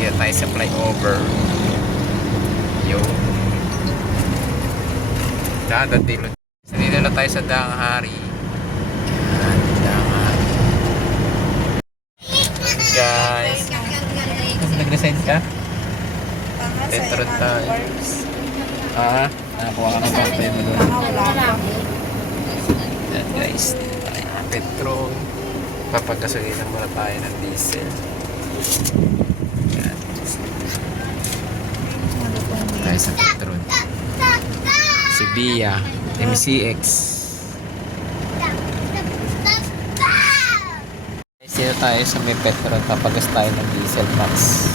Dito tayo sa flyover. Yo. Dadating. So, dito na tayo sa Danghari. Danghari. Guys. Nag-resign ka? Petro tayo. Ah, nakakuha ka ng papay mo doon. Yan guys. Tayo ng petrol. Papagkasulitan muna tayo ng diesel. Yan. Tayo sa petrol. Bia. MCX. Sino tayo sa may petrol papagas tayo ng diesel max.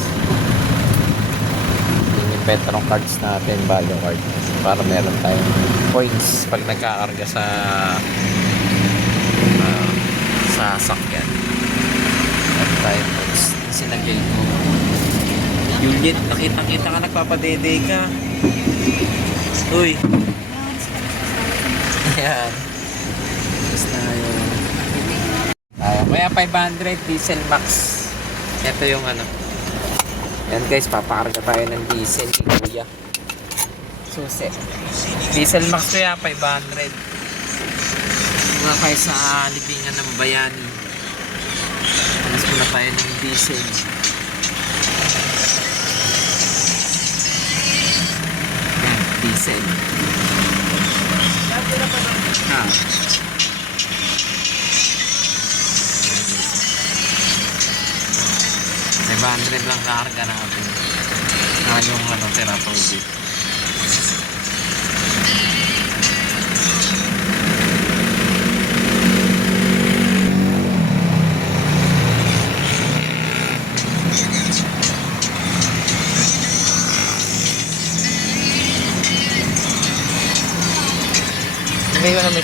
Yun yung petrol cards natin, value card. Para meron tayong points pag nagkakarga sa ah, sa sakyan. At tayo points. Sinagay ko. Juliet, nakita-kita ka nagpapadede ka. Uy. Ayan. Tapos tayo. Tayo. Kaya 500 diesel max. Ito yung ano. Yan guys, papakarga tayo ng diesel ni Kuya. Susi. Diesel max kaya 500. Mga kayo sa libingan ng bayani. Alas muna tayo ng diesel. Yan, diesel. Ah. May 500 lang kakarga natin. Ah, yung ano, therapeutic. Hindi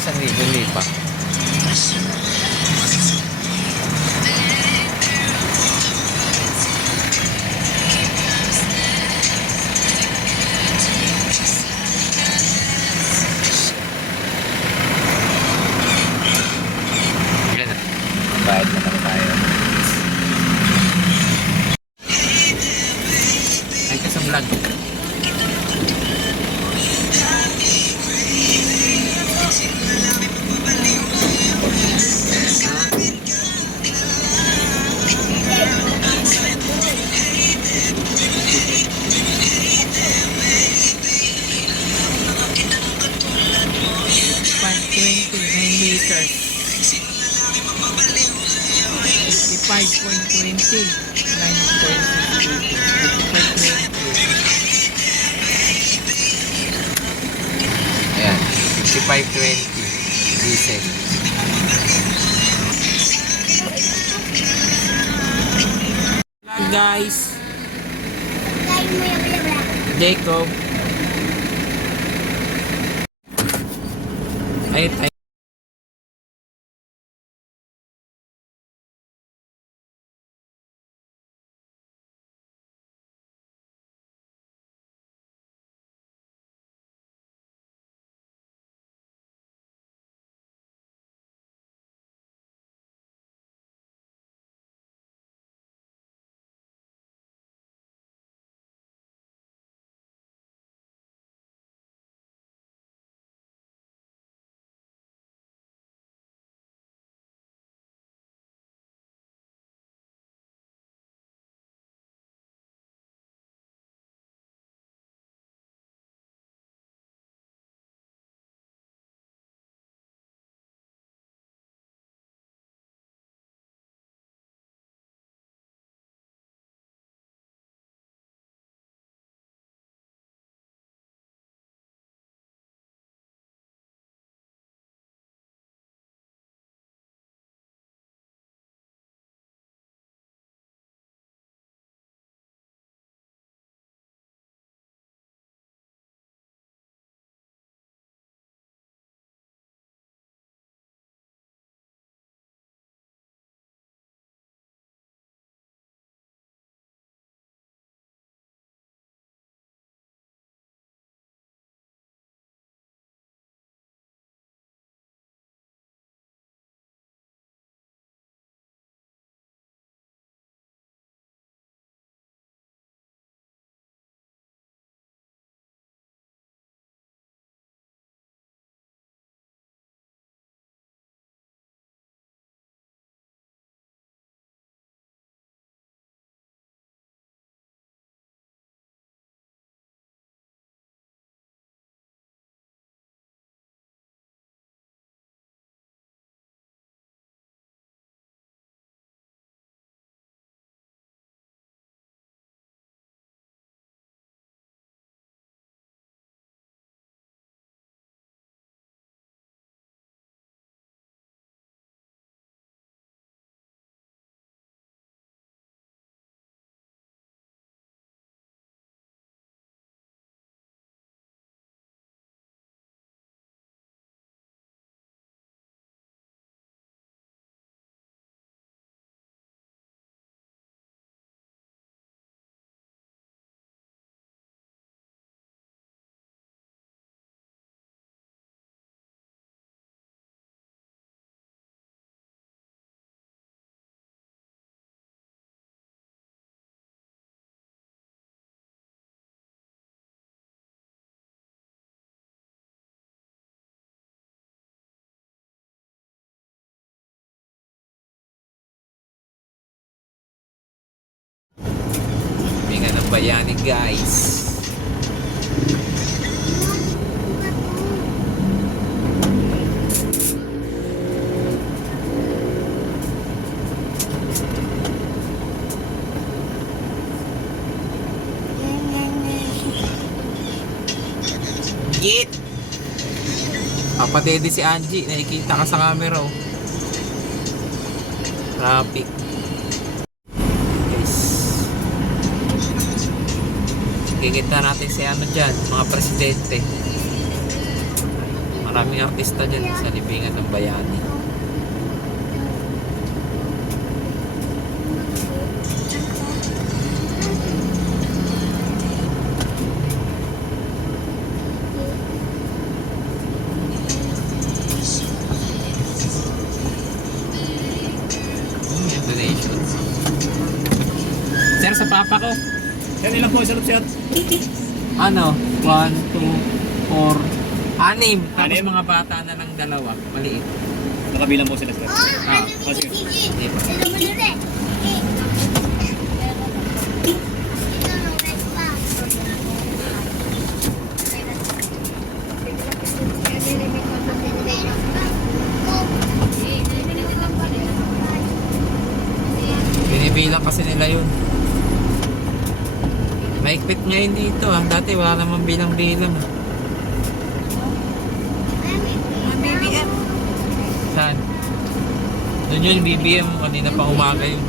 Nine point fifty-five twenty. Ayan. 5520 diesel. Guys, Jacob. Ay, ay. Bayani guys. Git! Papatede si Angie. Nakikita ka sa camera oh. Traffic. Guys. Kikita natin si ano dyan, mga presidente. Maraming artista dyan sa libingan ng bayani. Sir, sa papa ko. Yan ilang po, sarap siya. Ano? 1, 2, 4, anim. Tapos Anim? mga bata na ng dalawa. Maliit. Nakabilang po sila sir. Ah, Ah, sige. di ba? Binibilang kasi nila yun. Maikpit ngayon dito ah. Dati wala namang bilang-bilang. ah. BBM. Saan? Doon yun, BBM. Kanina pa umaga yun.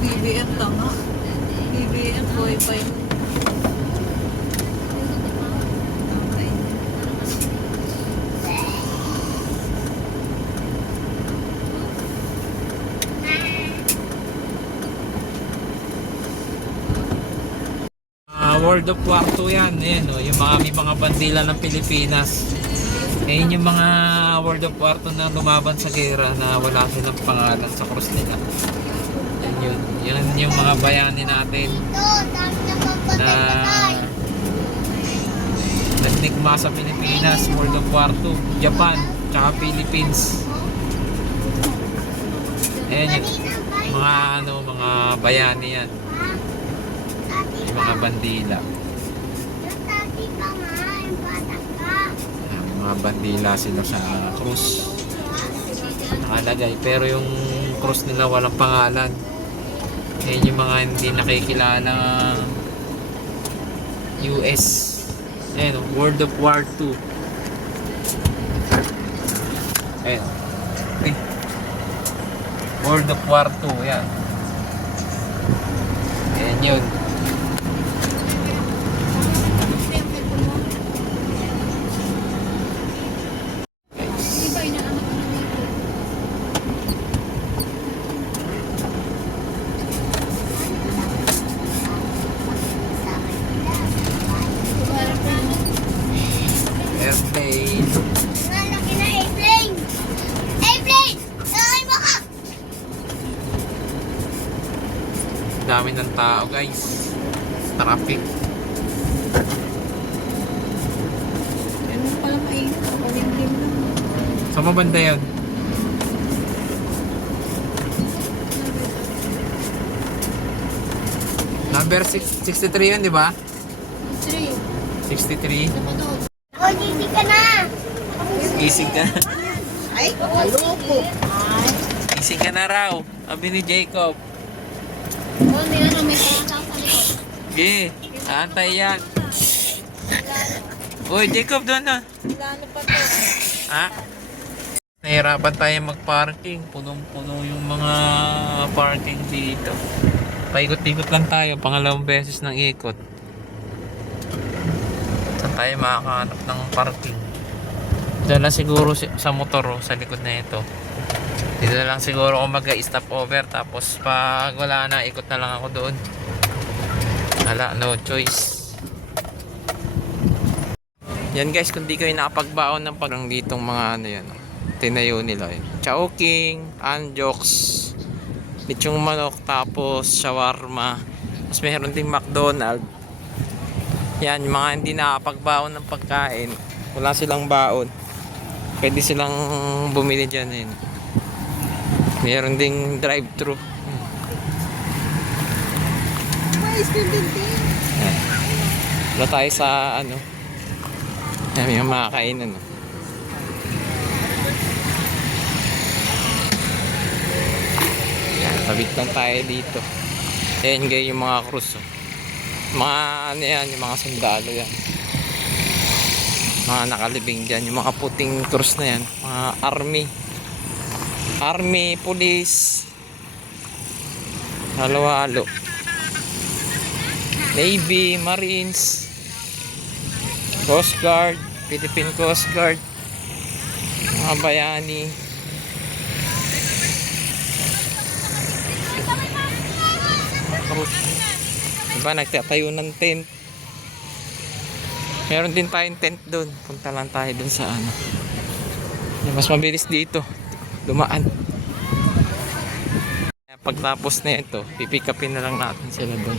BBM tanga. BBM boy pa yun. Ah, World of War 2 yan. Ayan, oh, yung mga, may mga bandila ng Pilipinas. Ayan yung mga World of War 2 na lumaban sa gera na wala silang pangalan sa cross nila. Yan yun. Yan yung mga bayani natin na nagdigma sa Pilipinas, World of War 2, Japan, tsaka Philippines. Ayan yun. Mga ano, mga bayani yan. Mga bandila. Ayan, mga bandila sila sa cross. Nakalagay. Pero yung cross nila walang pangalan. Ayan yung mga hindi nakikilala US. Ayan, World of War 2. Ayan. World of War 2. Ayan. Ayan yun. Traffic. Ano pala mainit? Kalimlim lang. Sa mabanda yun. Number 6, 63 yun, di ba? 63. Gising ka. Ay, kaloko. Ay. Gising ka na raw. Sabi ni Jacob. Oh, hindi na may pangatang sa Okay, antay yan. Uy, Jacob doon na. Lalo pa to. Ha? Nahirapan tayo mag-parking. Punong-puno yung mga parking dito. Paikot-ikot lang tayo. Pangalawang beses ng ikot. Saan tayo makakahanap ng parking? Diyan lang siguro si- sa motor oh, sa likod na ito. Dito na lang siguro ako mag-stop over. Tapos pag wala na, ikot na lang ako doon. Wala, no choice. Yan guys, kung di kayo nakapagbaon ng parang ditong mga ano yan. Tinayo nila yun. Chowking, anjox, lechong manok, tapos shawarma. Tapos meron ding McDonald. Yan, mga hindi nakapagbaon ng pagkain. Wala silang baon. Pwede silang bumili dyan yun. Meron ding drive-thru. Ice din din. Wala tayo sa ano. Yan yung mga kainan. No? Yan, tabit lang tayo dito. Ayan guys yung mga cruise. Oh. Mga ano yan, yung mga sundalo yan. Mga nakalibing dyan, yung mga puting cruise na yan. Mga army. Army, police. Halo-halo. Navy, Marines, Coast Guard, Philippine Coast Guard, mga bayani. Diba, nagtatayo ng tent. Meron din tayong tent doon. Punta lang tayo doon sa ano. Mas mabilis dito. Dumaan. Pagtapos na ito, pipick upin na lang natin sila doon.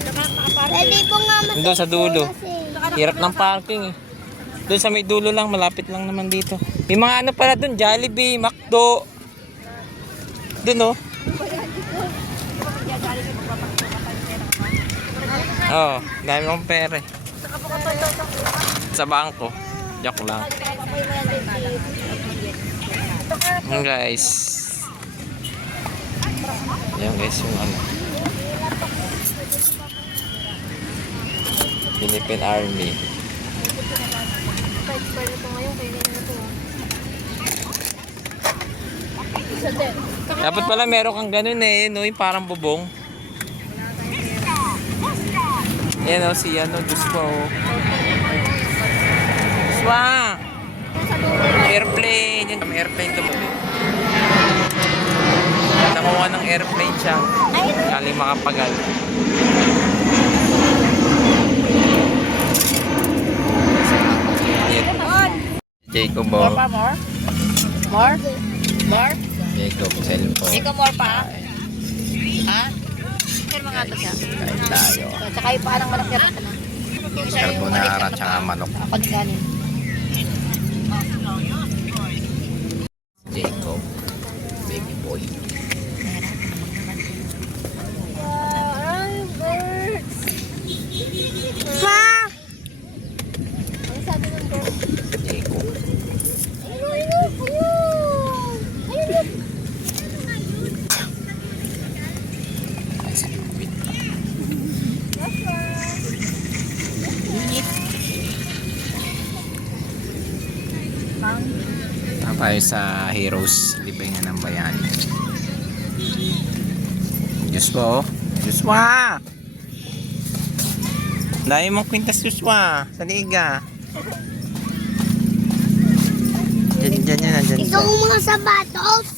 Pwede po nga mas- Doon sa dulo. Hirap ng parking eh. Doon sa may dulo lang, malapit lang naman dito. May mga ano pala doon, Jollibee, McDo. Doon oh. Oo, oh, dami kong pera eh. Sa bangko. Joke lang. Yan guys. Yan guys yung ano. Philippine Army. Dapat pala meron kang ganun eh, no? Yung parang bubong. Yan o, si ano, Diyos ko. oh. Swa! Airplane! Yan, airplane tumabi. Nakuha ng airplane siya. Galing makapagal. Jacob oh. More pa, more? More? More? Jacob, cellphone. Ikaw more pa? Ha? Pero mga ito siya. Kain tayo. Tsaka yung paanang manok yan. Carbonara tsaka manok. Ako din ganin. Jacob. Baby boy. Ma! Jacob. Ay, sa tubig. Saan tayo sa Heroes Libingan ng Bayani. Diyos ko, oh. Diyos mo! Dahil mong kwintas Diyos mo ha, sa liga. Diyan, diyan yan, ang mga sapatos.